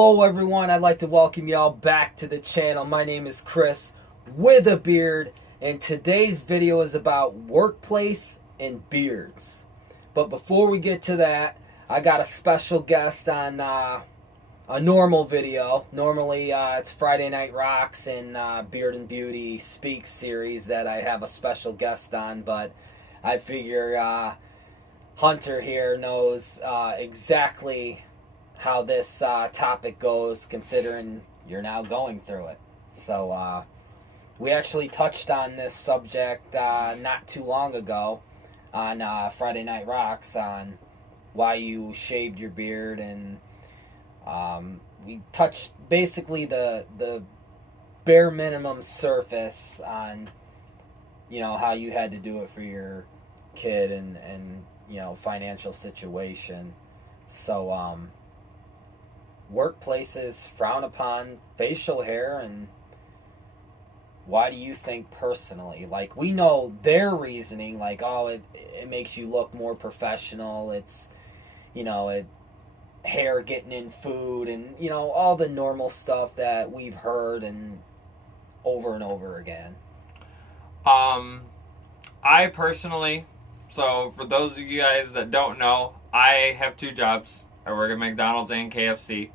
Hello everyone, I'd like to welcome y'all back to the channel. My name is Chris with a beard, and today's video is about workplace and beards. But before we get to that, I got a special guest on a normal video. Normally it's Friday Night Rocks and Beard and Beauty Speaks series that I have a special guest on, but I figure Hunter here knows exactly how this topic goes, considering you're now going through it. So we actually touched on this subject not too long ago on Friday Night Rocks on why you shaved your beard, and we touched basically the bare minimum surface on, you know, how you had to do it for your kid and you know, financial situation. So workplaces frown upon facial hair, and why do you think personally? Like, we know their reasoning, like, oh, it makes you look more professional, it's, you know, hair getting in food, and, you know, all the normal stuff that we've heard and over again. I personally, so for those of you guys that don't know, I have two jobs. I work at McDonald's and KFC.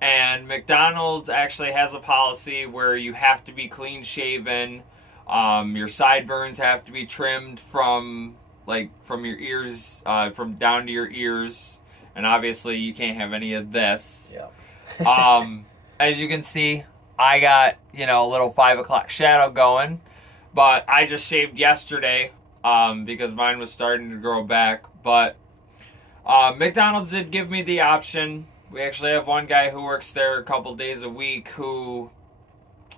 And McDonald's actually has a policy where you have to be clean shaven. Your sideburns have to be trimmed from your ears, from down to your ears. And obviously you can't have any of this. Yeah. As you can see, I got, you know, a little 5 o'clock shadow going. But I just shaved yesterday because mine was starting to grow back. But McDonald's did give me the option. We actually have one guy who works there a couple days a week who,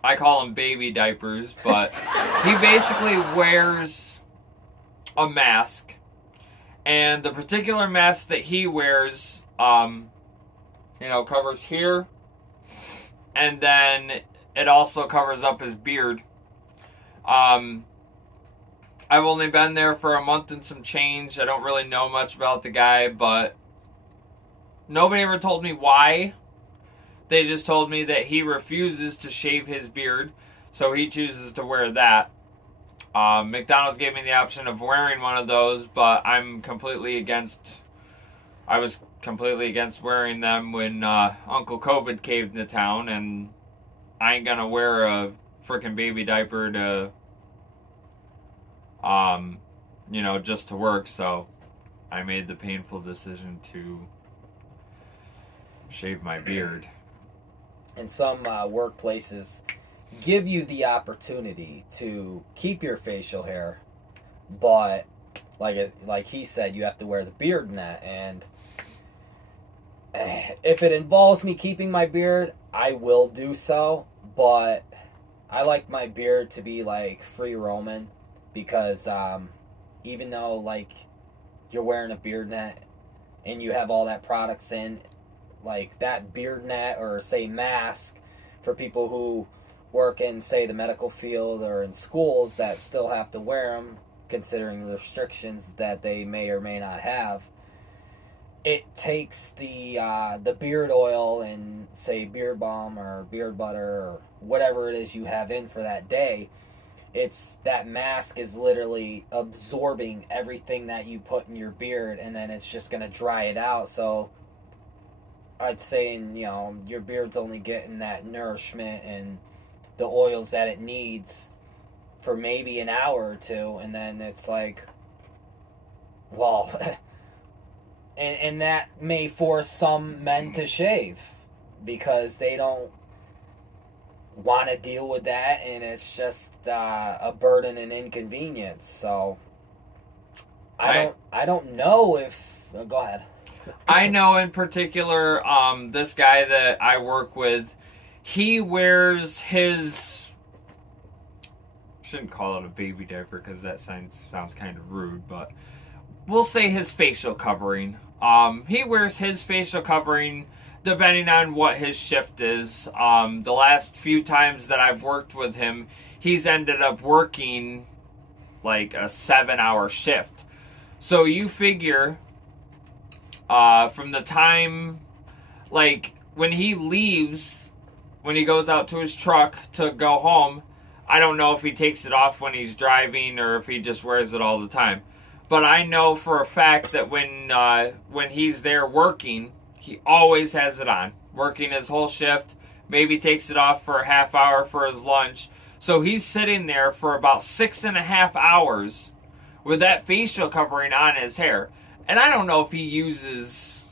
I call him baby diapers, but he basically wears a mask. And the particular mask that he wears, you know, covers here. And then it also covers up his beard. I've only been there for a month and some change. I don't really know much about the guy, but nobody ever told me why. They just told me that he refuses to shave his beard, so he chooses to wear that. McDonald's gave me the option of wearing one of those, but I was completely against wearing them when Uncle COVID came to town, and I ain't gonna wear a freaking baby diaper to, you know, just to work. So I made the painful decision to shave my beard. And some workplaces give you the opportunity to keep your facial hair, but like he said, you have to wear the beard net. And if it involves me keeping my beard, I will do so, but I like my beard to be like free roaming, because even though like you're wearing a beard net and you have all that products in, like that beard net or say mask, for people who work in say the medical field or in schools that still have to wear them, considering the restrictions that they may or may not have, it takes the beard oil and say beard balm or beard butter or whatever it is you have in for that day. It's that mask is literally absorbing everything that you put in your beard, and then it's just gonna dry it out. So I'd say, you know, your beard's only getting that nourishment and the oils that it needs for maybe an hour or two, and then it's like, well, and that may force some men to shave because they don't want to deal with that, and it's just a burden and inconvenience. So I don't know if go ahead. I know in particular, this guy that I work with, he wears his, shouldn't call it a baby diaper because that sounds kind of rude, but we'll say his facial covering. He wears his facial covering depending on what his shift is. The last few times that I've worked with him, he's ended up working like a 7-hour shift. So you figure from the time, like, when he leaves, when he goes out to his truck to go home, I don't know if he takes it off when he's driving or if he just wears it all the time. But I know for a fact that when he's there working, he always has it on, working his whole shift. Maybe takes it off for a half hour for his lunch. So he's sitting there for about 6.5 hours with that facial covering on his hair. And I don't know if he uses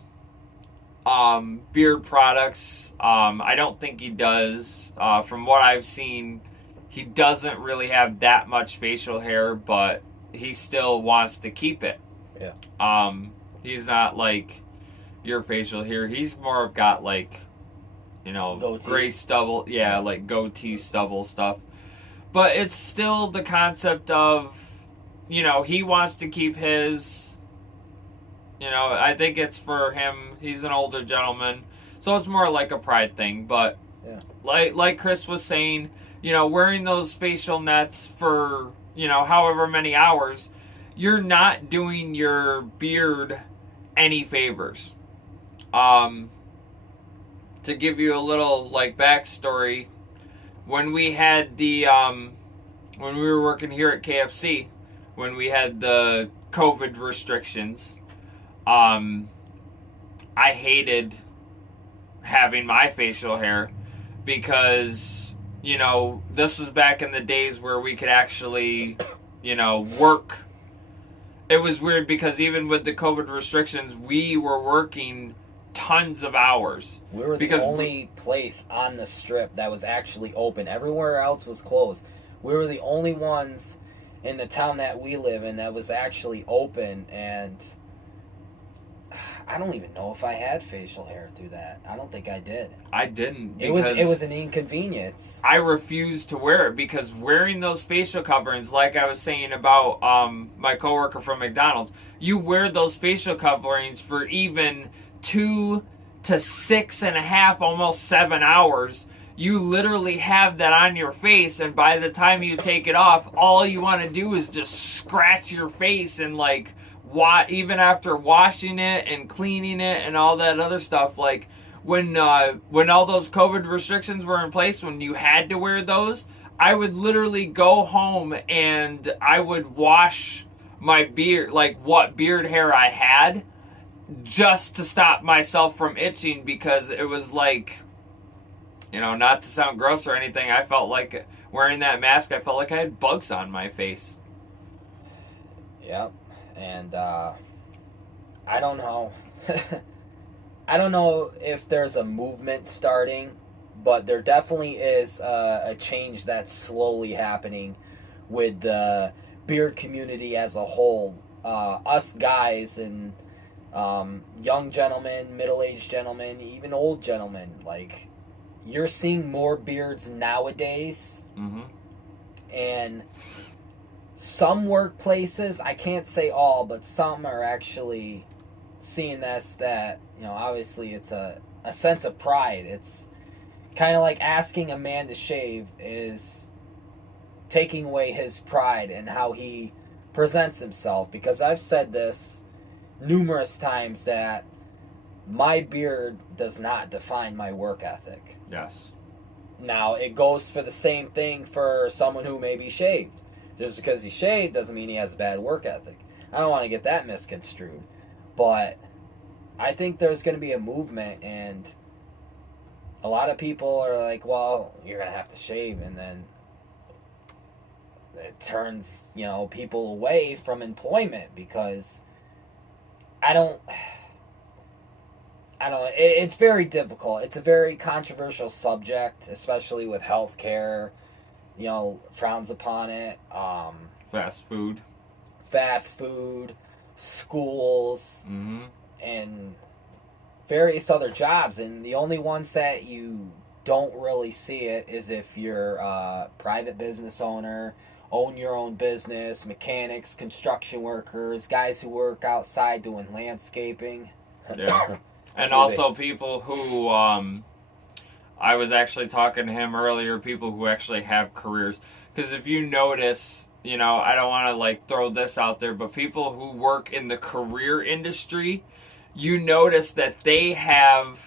beard products. I don't think he does. From what I've seen, he doesn't really have that much facial hair, but he still wants to keep it. Yeah. He's not like your facial hair. He's more of got like, goatee. Gray stubble. Yeah, like goatee stubble stuff. But it's still the concept of, he wants to keep his, I think it's for him. He's an older gentleman. So it's more like a pride thing. But yeah, like Chris was saying, wearing those facial nets for, however many hours, you're not doing your beard any favors. To give you a little backstory, when we had when we were working here at KFC, when we had the COVID restrictions, I hated having my facial hair because, this was back in the days where we could actually, work. It was weird because even with the COVID restrictions, we were working tons of hours. We were the only place on the strip that was actually open. Everywhere else was closed. We were the only ones in the town that we live in that was actually open, and I don't even know if I had facial hair through that. I don't think I did. I didn't. It was an inconvenience. I refused to wear it because wearing those facial coverings, like I was saying about my coworker from McDonald's, you wear those facial coverings for even 2 to 6.5, almost 7 hours. You literally have that on your face, and by the time you take it off, all you want to do is just scratch your face and even after washing it and cleaning it and all that other stuff, when all those COVID restrictions were in place, when you had to wear those, I would literally go home and I would wash my beard, what beard hair I had, just to stop myself from itching, because it was not to sound gross or anything, I felt like wearing that mask, I felt like I had bugs on my face. Yep. And I don't know. I don't know if there's a movement starting, but there definitely is a change that's slowly happening with the beard community as a whole. Us guys and young gentlemen, middle-aged gentlemen, even old gentlemen, you're seeing more beards nowadays. Mm-hmm. And some workplaces, I can't say all, but some are actually seeing this, that, obviously it's a sense of pride. It's kind of like asking a man to shave is taking away his pride and how he presents himself. Because I've said this numerous times that my beard does not define my work ethic. Yes. Now, it goes for the same thing for someone who may be shaved. Just because he's shaved doesn't mean he has a bad work ethic. I don't want to get that misconstrued. But I think there's going to be a movement, and a lot of people are like, well, you're going to have to shave, and then it turns, people away from employment because it's very difficult. It's a very controversial subject, especially with healthcare. Frowns upon it. Fast food, schools, mm-hmm. and various other jobs. And the only ones that you don't really see it is if you're a private business owner, own your own business, mechanics, construction workers, guys who work outside doing landscaping. Yeah. And also people who, I was actually talking to him earlier, people who actually have careers. Because if you notice, I don't want to throw this out there, but people who work in the career industry, you notice that they have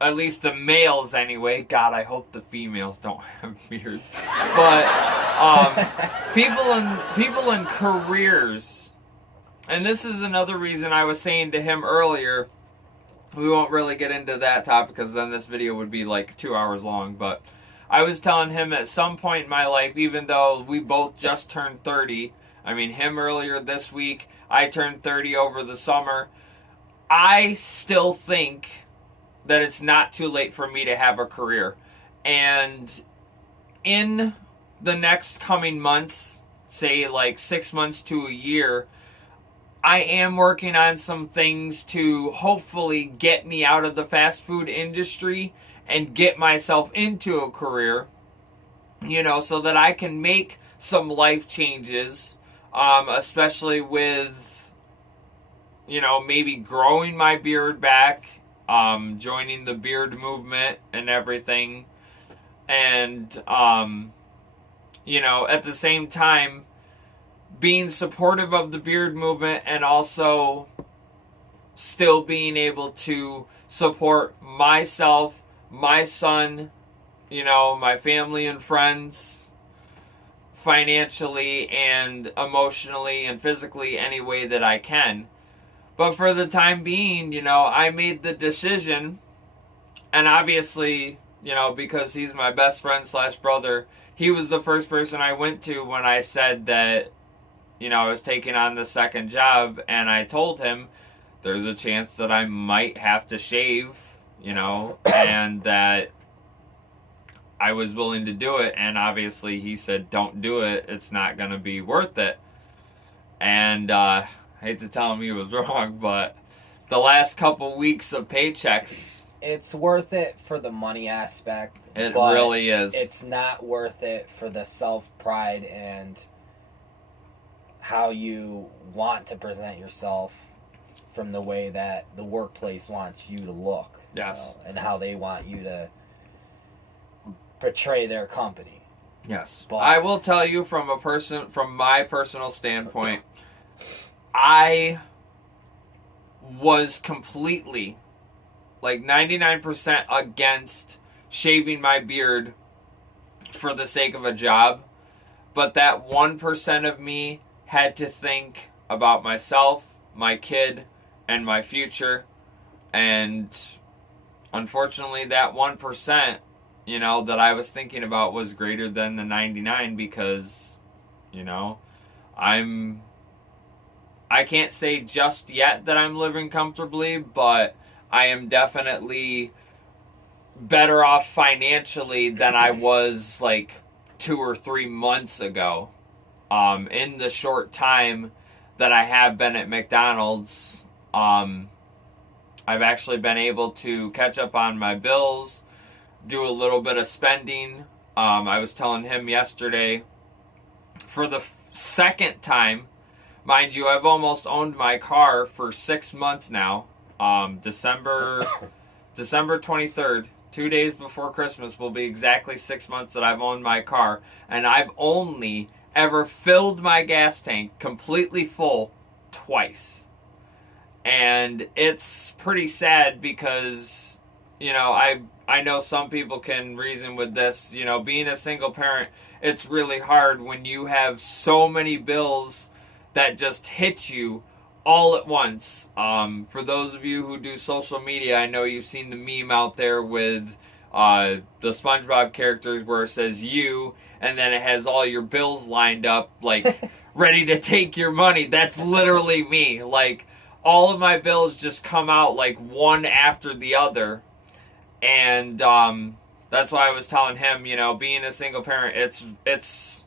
at least the males anyway. God, I hope the females don't have beards. But people in careers, and this is another reason I was saying to him earlier. We won't really get into that topic because then this video would be like 2 hours long. But I was telling him at some point in my life, even though we both just turned 30, I mean, him earlier this week, I turned 30 over the summer, I still think that it's not too late for me to have a career. And in the next coming months, say like 6 months to a year, I am working on some things to hopefully get me out of the fast food industry and get myself into a career, you know, so that I can make some life changes, especially with, you know, maybe growing my beard back, joining the beard movement and everything. And, you know, at the same time, being supportive of the beard movement and also still being able to support myself, my son, you know, my family and friends financially and emotionally and physically any way that I can. But for the time being, you know, I made the decision, and obviously, you know, because he's my best friend / brother, he was the first person I went to when I said that, you know, I was taking on the second job, and I told him there's a chance that I might have to shave, you know, and that I was willing to do it. And obviously he said, don't do it. It's not going to be worth it. And I hate to tell him he was wrong, but the last couple weeks of paychecks, it's worth it for the money aspect. It really is. It's not worth it for the self-pride and how you want to present yourself from the way that the workplace wants you to look. Yes. You know, and how they want you to portray their company. Yes. But I will tell you from my personal standpoint, I was completely, like 99% against shaving my beard for the sake of a job. But that 1% of me had to think about myself, my kid, and my future. And unfortunately, that 1%, you know, that I was thinking about was greater than the 99 because, you know, I can't say just yet that I'm living comfortably, but I am definitely better off financially than I was like 2 or 3 months ago. In the short time that I have been at McDonald's, I've actually been able to catch up on my bills, do a little bit of spending. I was telling him yesterday, for the second time, mind you, I've almost owned my car for 6 months now. December 23rd, 2 days before Christmas, will be exactly 6 months that I've owned my car, and I've only ever filled my gas tank completely full twice. And it's pretty sad because, you know, I know some people can reason with this. You know, being a single parent, it's really hard when you have so many bills that just hit you all at once. For those of you who do social media, I know you've seen the meme out there with the SpongeBob characters where it says you, and then it has all your bills lined up, like, ready to take your money. That's literally me. Like, all of my bills just come out, like, one after the other. And that's why I was telling him, you know, being a single parent, it's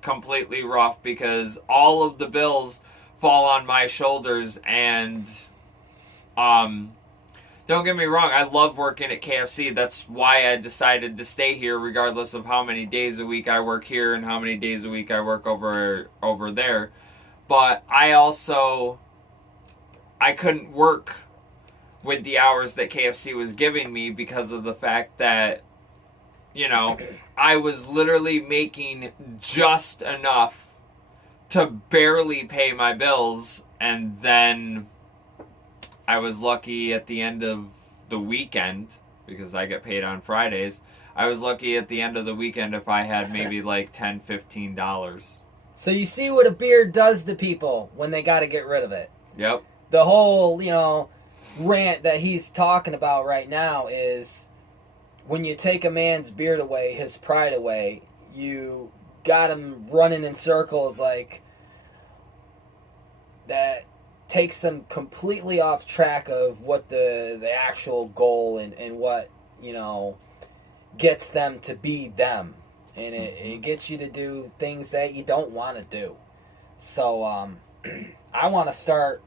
completely rough because all of the bills fall on my shoulders. And don't get me wrong, I love working at KFC. That's why I decided to stay here regardless of how many days a week I work here and how many days a week I work over there. But I couldn't work with the hours that KFC was giving me because of the fact that, you know, I was literally making just enough to barely pay my bills, and then I was lucky at the end of the weekend because I get paid on Fridays. I was lucky at the end of the weekend if I had maybe like $10, $15. So you see what a beard does to people when they got to get rid of it. Yep. The whole, rant that he's talking about right now is when you take a man's beard away, his pride away, you got him running in circles like that takes them completely off track of what the actual goal and what, gets them to be them. And it gets you to do things that you don't want to do. So, I want to start,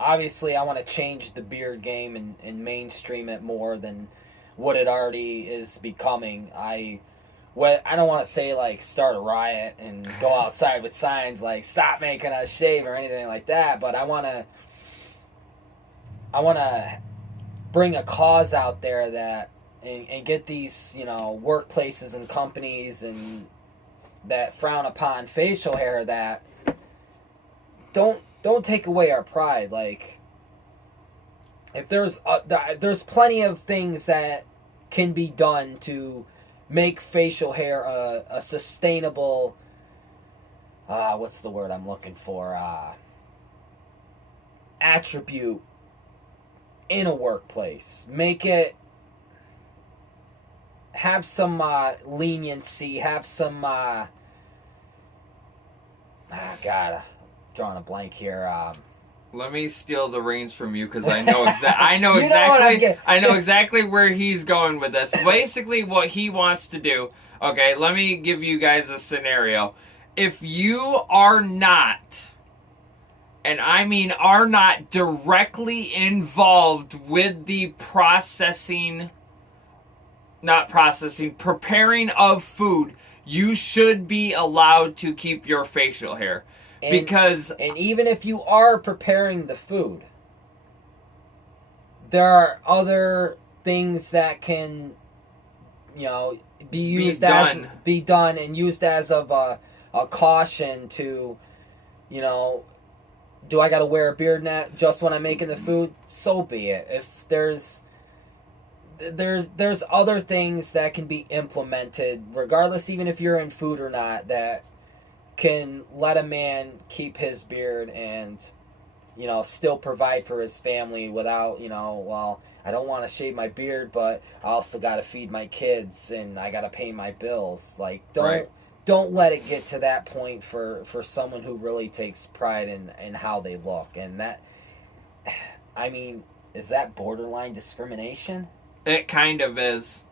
obviously I want to change the beard game and mainstream it more than what it already is becoming. I don't want to say, start a riot and go outside with signs like, stop making us shave or anything like that, but I want to bring a cause out there that and get these, workplaces and companies and that frown upon facial hair that don't take away our pride. Like, if there's plenty of things that can be done to make facial hair a sustainable, what's the word I'm looking for? Attribute in a workplace. Make it have some leniency, have some drawing a blank here. Let me steal the reins from you because I know I know exactly where he's going with this. Basically, what he wants to do. Okay, let me give you guys a scenario. If you are not, and I mean are not directly involved with the preparing of food, you should be allowed to keep your facial hair. And even if you are preparing the food, there are other things that can, be done and used as of a caution to, do I got to wear a beard net just when I'm making the food? So be it. If there's other things that can be implemented, regardless, even if you're in food or not, that can let a man keep his beard and, still provide for his family without, I don't want to shave my beard, but I also got to feed my kids and I got to pay my bills. Like, don't let it get to that point for someone who really takes pride in how they look. And that, I mean, is that borderline discrimination? It kind of is.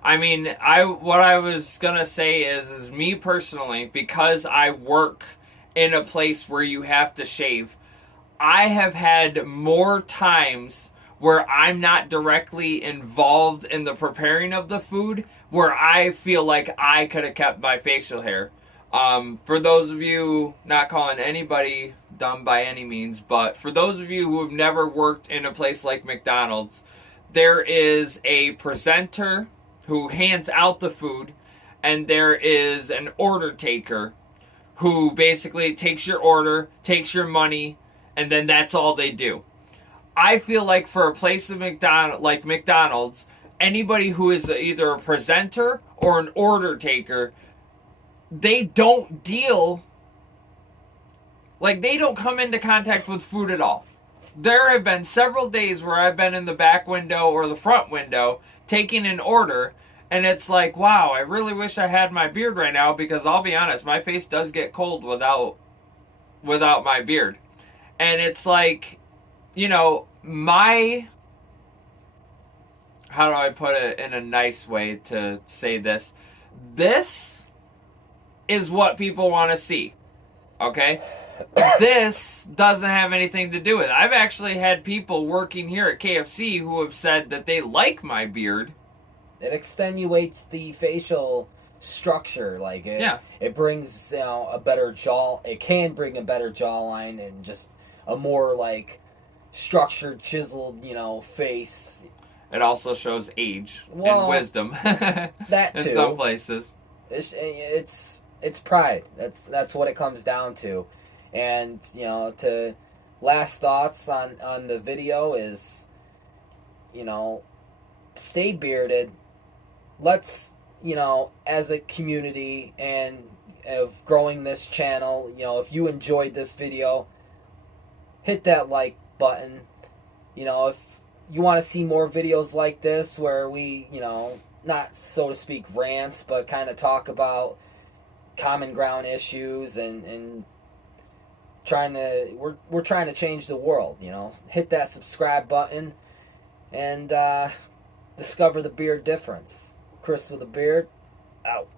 I mean, what I was gonna say is me personally, because I work in a place where you have to shave, I have had more times where I'm not directly involved in the preparing of the food where I feel like I could have kept my facial hair. For those of you, not calling anybody dumb by any means, but for those of you who have never worked in a place like McDonald's, there is a presenter who hands out the food, and there is an order taker who basically takes your order, takes your money, and then that's all they do. I feel like for a place like McDonald's, anybody who is either a presenter or an order taker, they don't come into contact with food at all. There have been several days where I've been in the back window or the front window taking an order, and it's like, wow, I really wish I had my beard right now, because I'll be honest, my face does get cold without my beard. And it's like, how do I put it in a nice way to say this? This is what people want to see, okay? This doesn't have anything to do with it. I've actually had people working here at KFC who have said that they like my beard. It extenuates the facial structure. Like, it brings, a better jaw. It can bring a better jawline and just a more, structured, chiseled, face. It also shows age and wisdom. That too. In some places. It's pride. That's what it comes down to. And, to last thoughts on the video is, stay bearded. Let's, as a community and of growing this channel, if you enjoyed this video, hit that like button. If you want to see more videos like this where we, not so to speak rants, but kind of talk about common ground issues and we're trying to change the world, hit that subscribe button and discover the beard difference. Chris with a beard, out.